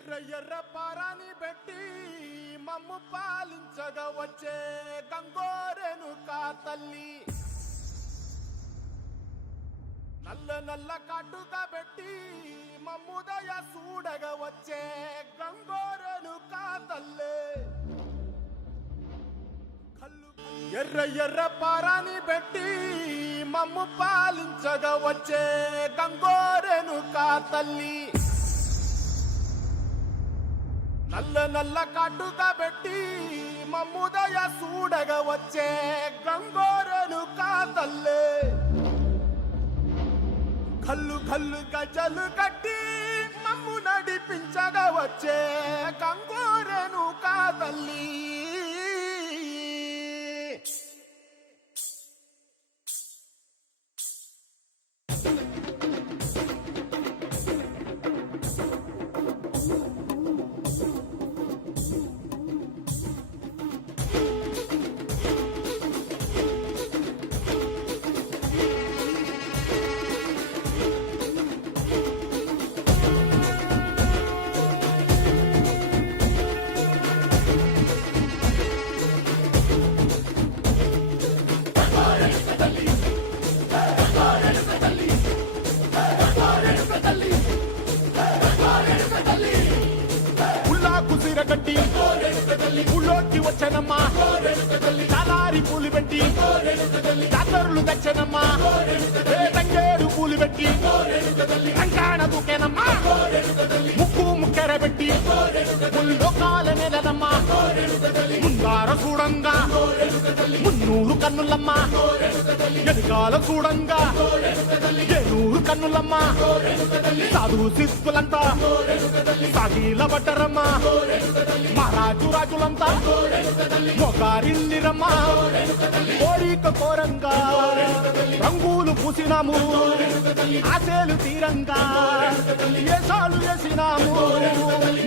ఎర్ర ఎర్ర పారాని పెట్టి మమ్ము పాలించగా వచ్చే గంగోరెను కా తల్లి, నల్ల నల్ల కాటుగా పెట్టి మమ్ముదయ చూడగా వచ్చే గంగోరెను కా తల్లి. ఎర్ర ఎర్ర పారాని పెట్టి మమ్ము పాలించగా వచ్చే గంగోరెను కా తల్లి, నల్ల నల్ల కాటుగా పెట్టి మమ్ముదయ చూడగా వచ్చే గంగోరెను కా తల్లి. కల్లు కల్లు గజలు కట్టి మమ్ము నడిపించగా వచ్చే గంగోరెను కా తల్లి. కట్టి ఊళ్ళోకి వచ్చనమ్మా, చాలారి పూలు పెట్టి జాతరులు తెచ్చనమ్మా, తంగేడు పూలు పెట్టి కంకాణ దూకేనమ్మా, ముక్కు ముక్కెర పెట్టి ముల్లోకాల నెలనమ్మా, ముందార చూడంగా మున్నూరు కన్నులమ్మా, ఎదుకాల చూడంగా ఏనూరు కన్నులమ్మా, సాధు సిద్ధులంతా సాగిల పడ్డరమ్మా, మహారాజు రాజులంతా మొగారిల్లిరమ్మా, కోరిక కోరంగా రంగులు పూసినాము, ఆశలు తీరంగా ఏసాలు వేసినాము,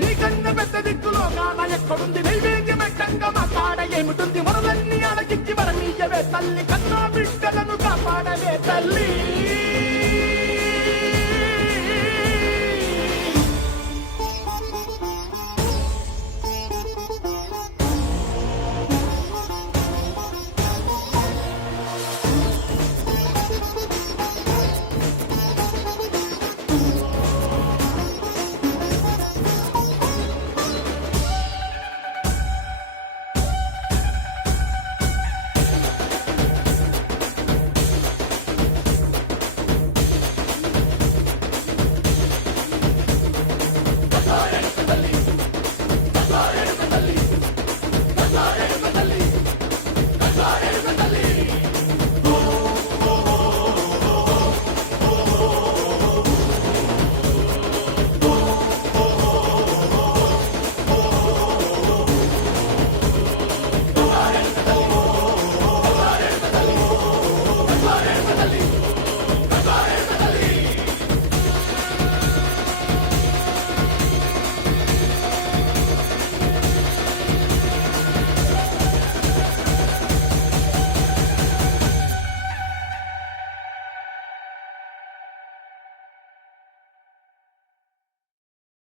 నీకన్న పెద్ద దిక్కులో కాన ఎక్కడుంది నైవేద్యమెట్టంగా మా కాడ ఏమిటుంది, మనలన్నీ అడగిచ్చి మరమీయవే తల్లి, కన్నా బిడ్డలను కాపాడవే తల్లి.